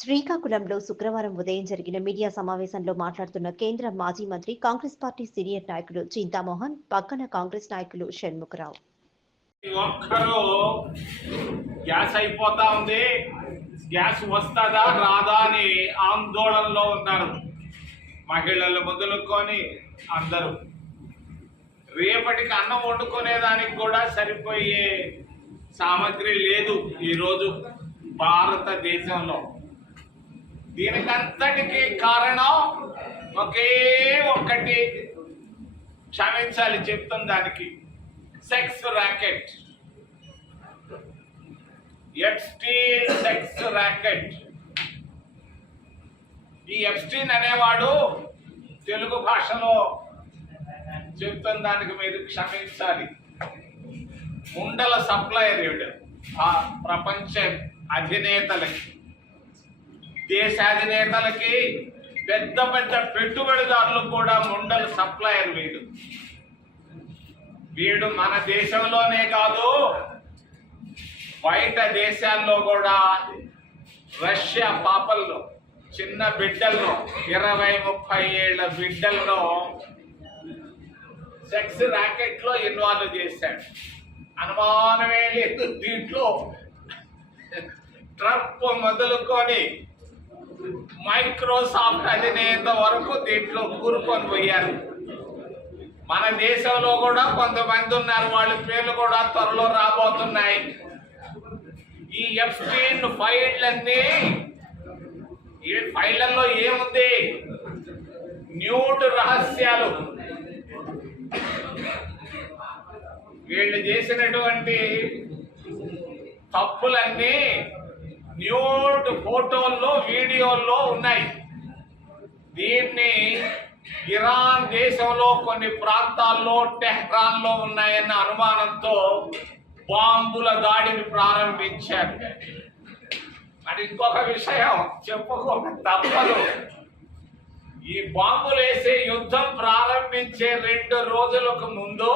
శ్రీకాకుళంలో శుక్రవారం ఉదయం జరిగిన మీడియా సమావేశంలో మాట్లాడుతున్న కేంద్ర మాజీ మంత్రి కాంగ్రెస్ పార్టీ సీనియర్ నాయకులు చింతామోహన్, పక్కన కాంగ్రెస్ నాయకులు షణ్ముఖరావు. ఒక్కరు గ్యాస్ అయిపోతా ఉంది, గ్యాస్ వస్తుందా రాదా అని ఆందోళనలో ఉన్నారు. మహిళలు మొదలుకొని అందరూ రేపటికి అన్నం వండుకునేదానికి కూడా సరిపోయే సామగ్రి లేదు ఈరోజు భారతదేశంలో. దీనికంతటికి కారణం ఒకే ఒక్కటి, క్షమించాలి చెప్తాం దానికి, sex racket, Epstein sex racket. ఈ ఎప్స్టీన్ అనేవాడు తెలుగు భాషలో చెప్తున్న దానికి మీరు క్షమించాలి, ముండల సప్లయర్. ఆ ప్రపంచ అధినేతలకి, దేశాధినేతలకి, పెద్ద పెద్ద పెట్టుబడిదారులు కూడా ముండల సప్లయర్ వీడు మన దేశంలోనే కాదు, బయట దేశాల్లో కూడా రష్యా పాపల్లో చిన్న బిడ్డలను, 20-30 ఏళ్ల బిడ్డలను సెక్స్ ర్యాకెట్ లో ఇన్వాల్వ్ చేశాడు. అనుమానమే లేదు దీంట్లో. ట్రంప్ మొదలుకొని మైక్రోసాఫ్ట్ అధినేత వరకు దీంట్లో కూరుకొని పోయారు. మన దేశంలో కూడా కొంతమంది ఉన్నారు, వాళ్ళ పేర్లు కూడా త్వరలో రాబోతున్నాయి. ఈ ఎప్స్టీన్ ఫైళ్ళన్నీ, ఈ ఫైళ్లలో ఏముంది? న్యూడ్ రహస్యాలు. వీళ్ళు చేసినటువంటి తప్పులన్నీ న్యూడ్ ఫోటోల్లో, వీడియోల్లో ఉన్నాయి. దీన్ని ఇరాన్ దేశంలో కొన్ని ప్రాంతాల్లో, టెహ్రాన్లో ఉన్నాయన్న అనుమానంతో బాంబుల దాడిని ప్రారంభించారు. మరి ఇంకొక విషయం చెప్పుకోక తప్పదు. ఈ బాంబులు వేసే యుద్ధం ప్రారంభించే 2 రోజులకు ముందు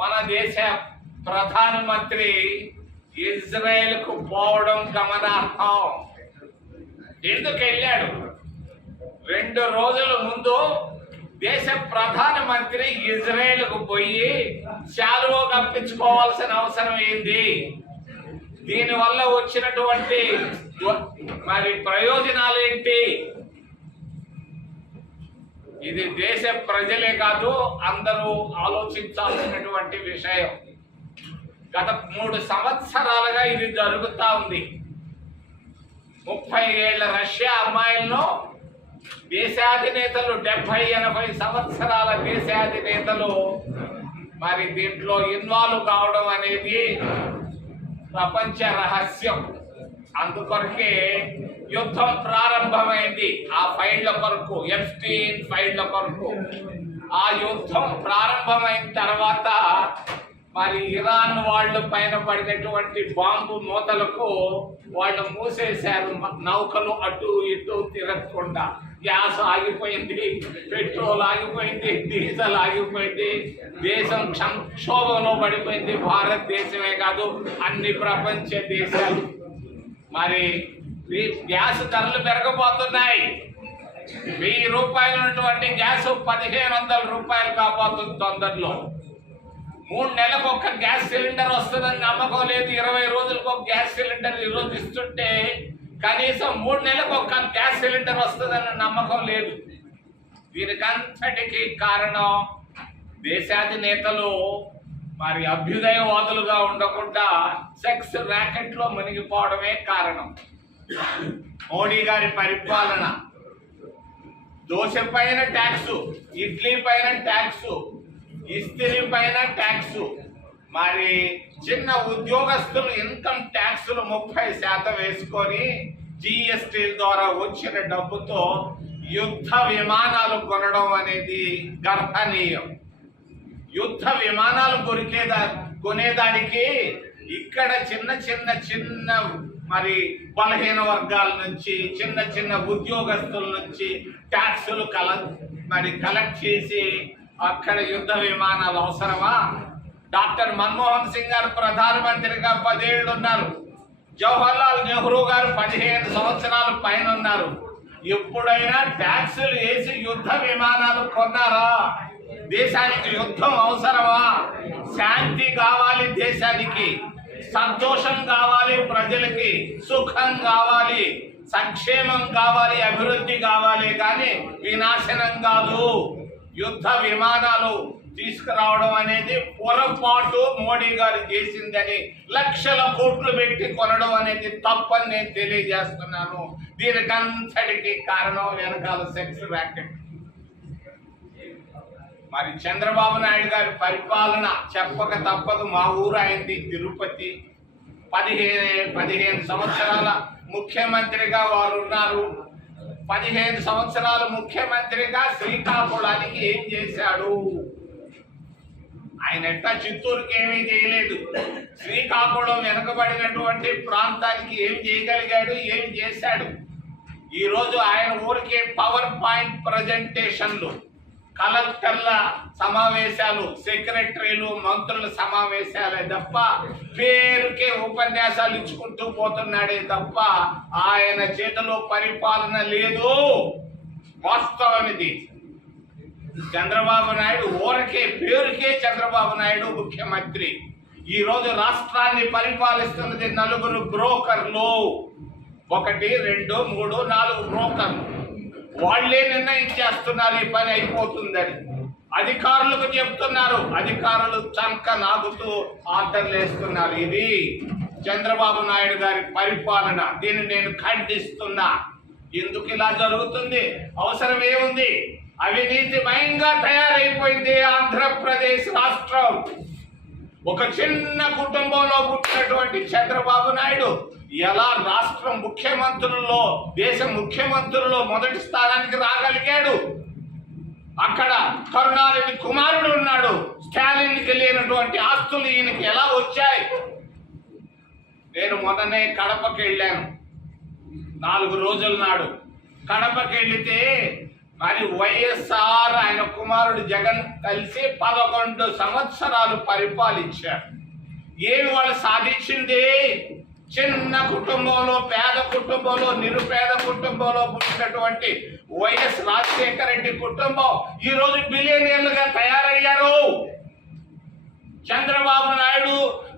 మన దేశ ప్రధానమంత్రి ఇజ్రాయెల్ కు పోవడం గమనార్హం. ఎందుకు వెళ్ళాడు? 2 రోజుల ముందు దేశ ప్రధానమంత్రి ఇజ్రాయెల్ కు పోయి శాలువా కప్పించుకోవాల్సిన అవసరం ఏంది? దీనివల్ల వచ్చినటువంటి మరి ప్రయోజనాలు ఏంటి? ఇది దేశ ప్రజలే కాదు, అందరూ ఆలోచించాల్సినటువంటి విషయం. గత 3 సంవత్సరాలుగా ఇది జరుగుతూ ఉంది. 30 ఏళ్ల రష్యా అమ్మాయిలను దేశాధినేతలు, 70-80 సంవత్సరాల దేశాధినేతలు మరి దీంట్లో ఇన్వాల్వ్ కావడం అనేది ప్రపంచ రహస్యం. అందుకొరకే యుద్ధం ప్రారంభమైంది. ఆ ఫైళ్ల కొరకు, ఎప్స్టీన్ ఫైళ్ల కొరకు. ఆ యుద్ధం ప్రారంభమైన తర్వాత మరి ఇరాన్ వాళ్ళు పైన పడినటువంటి బాంబు మూతలకు వాళ్ళు మూసేశారు. నౌకలు అటు ఇటు తిరగకుండా. గ్యాస్ ఆగిపోయింది, పెట్రోల్ ఆగిపోయింది, డీజిల్ ఆగిపోయింది. దేశం సంక్షోభంలో పడిపోయింది. భారతదేశమే కాదు, అన్ని ప్రపంచ దేశాలు. మరి గ్యాస్ ధరలు పెరగబోతున్నాయి. 1000 రూపాయలు ఉన్నటువంటి గ్యాస్ 1500 రూపాయలు కాబోతుంది తొందరలో. 3 నెలలకు ఒక గ్యాస్ సిలిండర్ వస్తుందని నమ్మకం లేదు. 20 రోజులకు ఒక గ్యాస్ సిలిండర్ ఈరోజు ఇస్తుంటే కనీసం 3 నెలలకు ఒక గ్యాస్ సిలిండర్ వస్తుందన్న నమ్మకం లేదు. దీనికంతటికి కారణం దేశాధినేతలు మరి అభ్యుదయవాదులుగా ఉండకుండా సెక్స్ ర్యాకెట్ లో మునిగిపోవడమే కారణం. మోడీ గారి పరిపాలన, దోశ పైన ట్యాక్సు, ఇడ్లీ పైన ట్యాక్సు, ఇస్త్రీ పైన ట్యాక్సు, మరి చిన్న ఉద్యోగస్తులు ఇన్కమ్ ట్యాక్సులు 30% వేసుకొని జిఎస్టీ ద్వారా వచ్చిన డబ్బుతో యుద్ధ విమానాలు కొనడం అనేది గర్హనీయం. యుద్ధ విమానాలు కొనేదానికి ఇక్కడ చిన్న మరి బలహీన వర్గాల నుంచి, చిన్న ఉద్యోగస్తుల నుంచి ట్యాక్సులు కలెక్ట్ చేసి అక్కడ యుద్ధ విమానాలు అవసరమా? డాక్టర్ మన్మోహన్ సింగ్ గారు ప్రధానమంత్రిగా 10 ఏళ్ళు ఉన్నారు. జవహర్లాల్ నెహ్రూ గారు 15 సంవత్సరాల పైన ఉన్నారు. ఎప్పుడైనా ట్యాక్సులు వేసి యుద్ధ విమానాలు కొన్నారా? దేశానికి యుద్ధం అవసరమా? శాంతి కావాలి, దేశానికి సంతోషం కావాలి, ప్రజలకి సుఖం కావాలి, సంక్షేమం కావాలి, అభివృద్ధి కావాలి, కానీ వినాశనం కాదు. యుద్ధ విమానాలు తీసుకురావడం అనేది పొరపాటు మోడీ గారు చేసిందని లక్షల కోట్లు పెట్టి కొనడం అనేది తప్పని నేను తెలియజేస్తున్నాను. దీనికంతటికి కారణం వెనకాల సెక్స్ ర్యాకెట్. మరి చంద్రబాబు నాయుడు గారి పరిపాలన చెప్పక తప్పదు. మా ఊరు అయింది తిరుపతి. 15 సంవత్సరాల ముఖ్యమంత్రిగా వారు ఉన్నారు. 15 సంవత్సరాల ముఖ్యమంత్రిగా శ్రీకాకుళానికి ఏం చేశాడు? ఆయన ఎట్టా చిత్తూరుకి ఏమీ చేయలేదు. శ్రీకాకుళం వెనుకబడినటువంటి ప్రాంతానికి ఏం చేయగలిగాడు, ఏం చేశాడు? ఈరోజు ఆయన ఊరికే పవర్ పాయింట్ ప్రజెంటేషన్లు, కలెక్టర్ల సమావేశాలు, సెక్రటరీలు, మంత్రుల సమావేశాలే తప్ప పేరుకే ఉపన్యాసాలు ఇచ్చుకుంటూ పోతున్నాడే తప్ప ఆయన చేతిలో పరిపాలన లేదు. వాస్తవం ఇది. చంద్రబాబు నాయుడు ఊరకే పేరుకే చంద్రబాబు నాయుడు ముఖ్యమంత్రి. ఈ రోజు రాష్ట్రాన్ని పరిపాలిస్తున్నది 4 బ్రోకర్లు. 1, 2, 3, 4 బ్రోకర్లు. వాళ్లే నిర్ణయించేస్తున్నారు ఈ పని అయిపోతుందని. అధికారులకు చెప్తున్నారు, అధికారులు చంక నాగుతూ ఆర్డర్లు వేస్తున్నారు. ఇది చంద్రబాబు నాయుడు గారి పరిపాలన. దీన్ని నేను ఖండిస్తున్నా. ఎందుకు ఇలా జరుగుతుంది? అవసరం ఏముంది? అవినీతిమయంగా తయారైపోయింది ఆంధ్రప్రదేశ్ రాష్ట్రం. ఒక చిన్న కుటుంబంలో పుట్టినటువంటి చంద్రబాబు నాయుడు ఎలా రాష్ట్రం ముఖ్యమంత్రుల్లో, దేశ ముఖ్యమంత్రుల్లో మొదటి స్థానానికి రాగలిగాడు? అక్కడ కరుణానిధి కుమారుడు ఉన్నాడు. స్టాలిన్కి లేనటువంటి ఆస్తులు ఈయనకి ఎలా వచ్చాయి? నేను మొన్ననే కడపకి వెళ్ళాను. 4 రోజుల నాడు కడపకి వెళితే మరి వైఎస్ఆర్ ఆయన కుమారుడు జగన్ కలిసి 11 సంవత్సరాలు పరిపాలించారు. ఏమి వాళ్ళు సాధించింది? చిన్న కుటుంబంలో, పేద కుటుంబంలో, నిరుపేద కుటుంబంలో పుట్టినటువంటి వైఎస్ రాజశేఖర రెడ్డి కుటుంబం ఈరోజు బిలియనీర్లుగా తయారయ్యారు. చంద్రబాబు నాయుడు,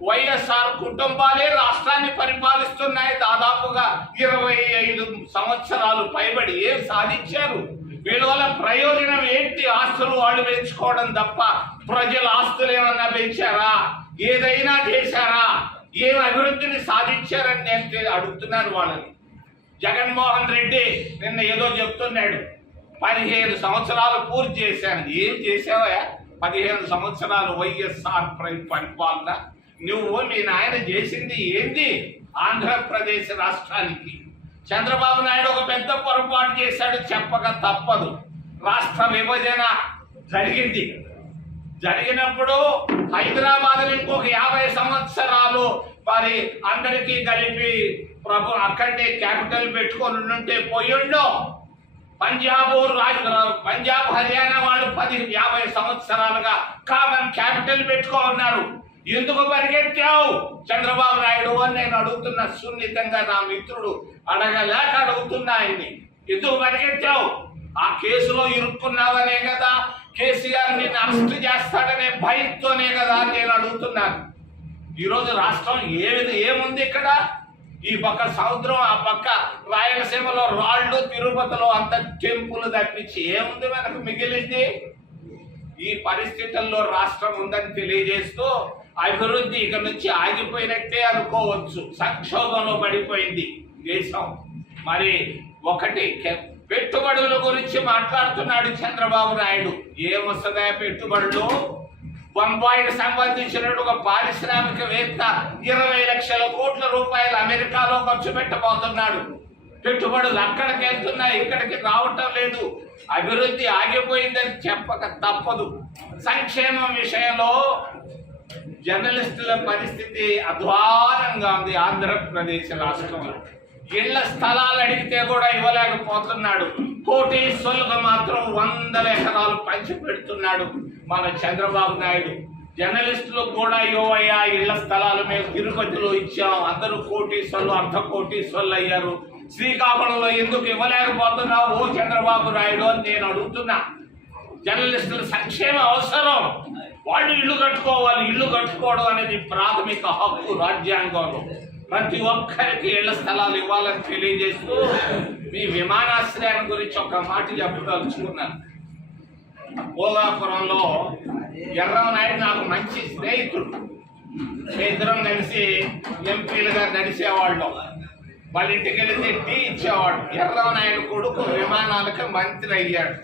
వైఎస్ఆర్ కుటుంబాలే రాష్ట్రాన్ని పరిపాలిస్తున్నాయి దాదాపుగా 25 సంవత్సరాలు పైబడి. ఏం సాధించారు? వీళ్ళ వల్ల ప్రయోజనం ఏంటి? ఆస్తులు వాళ్ళు పెంచుకోవడం తప్ప ప్రజల ఆస్తులు ఏమన్నా పెంచారా? ఏదైనా చేశారా? ఏం అభివృద్ధిని సాధించారని నేను అడుగుతున్నాను వాళ్ళని. జగన్మోహన్ రెడ్డి నిన్న ఏదో చెప్తున్నాడు, 15 సంవత్సరాలు పూర్తి చేశాను. ఏం చేసావా? 15 సంవత్సరాలు వైఎస్ఆర్ పరిపాలన. నువ్వు మీ నాయన చేసింది ఏంది ఆంధ్రప్రదేశ్ రాష్ట్రానికి? చంద్రబాబు నాయుడు ఒక పెద్ద పొరపాటు చేశాడు, చెప్పక తప్పదు. రాష్ట్ర విభజన జరిగింది. జరిగినప్పుడు హైదరాబాద్ ఇంకొక 50 సంవత్సరాలు మరి అందరికీ కలిపి అక్కడే క్యాపిటల్ పెట్టుకొని ఉంటే పోయిండో. పంజాబ్ హర్యానా వాళ్ళు 50 సంవత్సరాలుగా కామన్ క్యాపిటల్ పెట్టుకోన్నారు. ఎందుకు పరిగెత్తావు చంద్రబాబు నాయుడు అని నేను అడుగుతున్నా. సున్నితంగా నా మిత్రుడు అడగలేక అడుగుతున్నా ఆయన్ని. ఎందుకు పరిగెత్తావు? ఆ కేసులో ఇరుక్కున్నావనే కదా, కేసీఆర్ నిన్ను అరెస్ట్ చేస్తాడనే భయంతోనే కదా అని నేను అడుగుతున్నాను. ఈరోజు రాష్ట్రం ఏముంది ఇక్కడ? ఈ పక్క సముద్రం, ఆ పక్క రాయలసీమలో రాళ్ళు, తిరుపతిలో అంత టెంపుల్ తప్పించి ఏముంది మనకు మిగిలింది? ఈ పరిస్థితుల్లో రాష్ట్రం ఉందని తెలియజేస్తూ అభివృద్ధి ఇక నుంచి ఆగిపోయినట్టే అనుకోవచ్చు. సంక్షోభంలో పడిపోయింది దేశం. మరి ఒకటి పెట్టుబడుల గురించి మాట్లాడుతున్నాడు చంద్రబాబు నాయుడు. ఏమొస్తుందా పెట్టుబడులు? బొంబాయికి సంబంధించిన ఒక పారిశ్రామికవేత్త 20 లక్షల కోట్ల రూపాయలు అమెరికాలో ఖర్చు పెట్టబోతున్నాడు. పెట్టుబడులు అక్కడికి వెళ్తున్నాయి, ఇక్కడికి రావటం లేదు. అభివృద్ధి ఆగిపోయిందని చెప్పక తప్పదు. సంక్షేమం విషయంలో జర్నలిస్టుల పరిస్థితి అధ్వానంగా ఉంది ఆంధ్రప్రదేశ్ రాష్ట్రంలో. ఇళ్ల స్థలాలు అడిగితే కూడా ఇవ్వలేకపోతున్నాడు. కోటీశ్వరులకు మాత్రం 100 ఎకరాలు పంచి పెడుతున్నాడు మన చంద్రబాబు నాయుడు. జర్నలిస్టులకు కూడా అయ్యా ఇళ్ల స్థలాలు మేము తిరుపతిలో ఇచ్చాం, అందరూ కోటీశ్వర్లు అర్ధ కోటీశ్వర్లు అయ్యారు, శ్రీకాకుళంలో ఎందుకు ఇవ్వలేకపోతున్నావు ఓ చంద్రబాబు నాయుడు అని నేను అడుగుతున్నా. జర్నలిస్టుల సంక్షేమ అవసరం, వాళ్ళు ఇల్లు కట్టుకోవాలి. ఇల్లు కట్టుకోవడం అనేది ప్రాథమిక హక్కు రాజ్యాంగంలో. ప్రతి ఒక్కరికి ఇళ్ల స్థలాలు ఇవ్వాలని తెలియజేస్తూ మీ విమానాశ్రయాల గురించి ఒక మాట చెప్పదలుచుకున్నాను. భోగాపురంలో ఎర్రమనాయుడు నాకు మంచి స్నేహితుడు. ఇద్దరం కలిసి ఎంపీలుగా నడిచేవాళ్ళం. వాళ్ళ ఇంటికి వెళితే టీ ఇచ్చేవాడు. ఎర్రమనాయుడు కొడుకు విమానాలకు మంత్రి అయ్యాడు.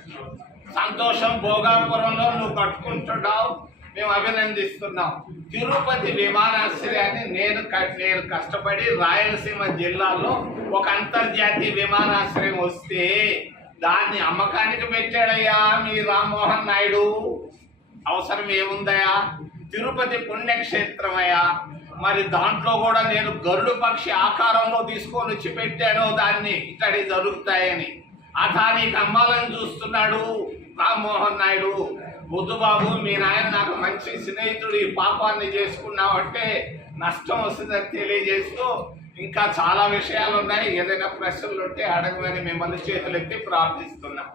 సంతోషం, భోగాపురంలో నువ్వు కట్టుకుంటున్నావు, మేము అభినందిస్తున్నాం. తిరుపతి విమానాశ్రయాన్ని నేను కష్టపడి రాయలసీమ జిల్లాలో ఒక అంతర్జాతీయ విమానాశ్రయం వస్తే దాన్ని అమ్మకానికి పెట్టాడయ్యా మీ రామ్మోహన్ నాయుడు. అవసరం ఏముందయా? తిరుపతి పుణ్యక్షేత్రమయ్యా. మరి దాంట్లో కూడా నేను గరుడు పక్షి ఆకారంలో తీసుకొని వచ్చి పెట్టాను దాన్ని, ఇక్కడి జరుగుతాయని. అదానికి అమ్మాలని చూస్తున్నాడు రామ్మోహన్ నాయుడు. బుద్ధుబాబు, మీ నాయన నాకు మంచి స్నేహితుడు, ఈ పాపాన్ని చేసుకున్నావంటే నష్టం వస్తుందని తెలియజేస్తూ ఇంకా చాలా విషయాలు ఉన్నాయి. ఏదైనా ప్రశ్నలు ఉంటే అడగమని మిమ్మల్ని చేతులెత్తి ప్రార్థిస్తున్నాం.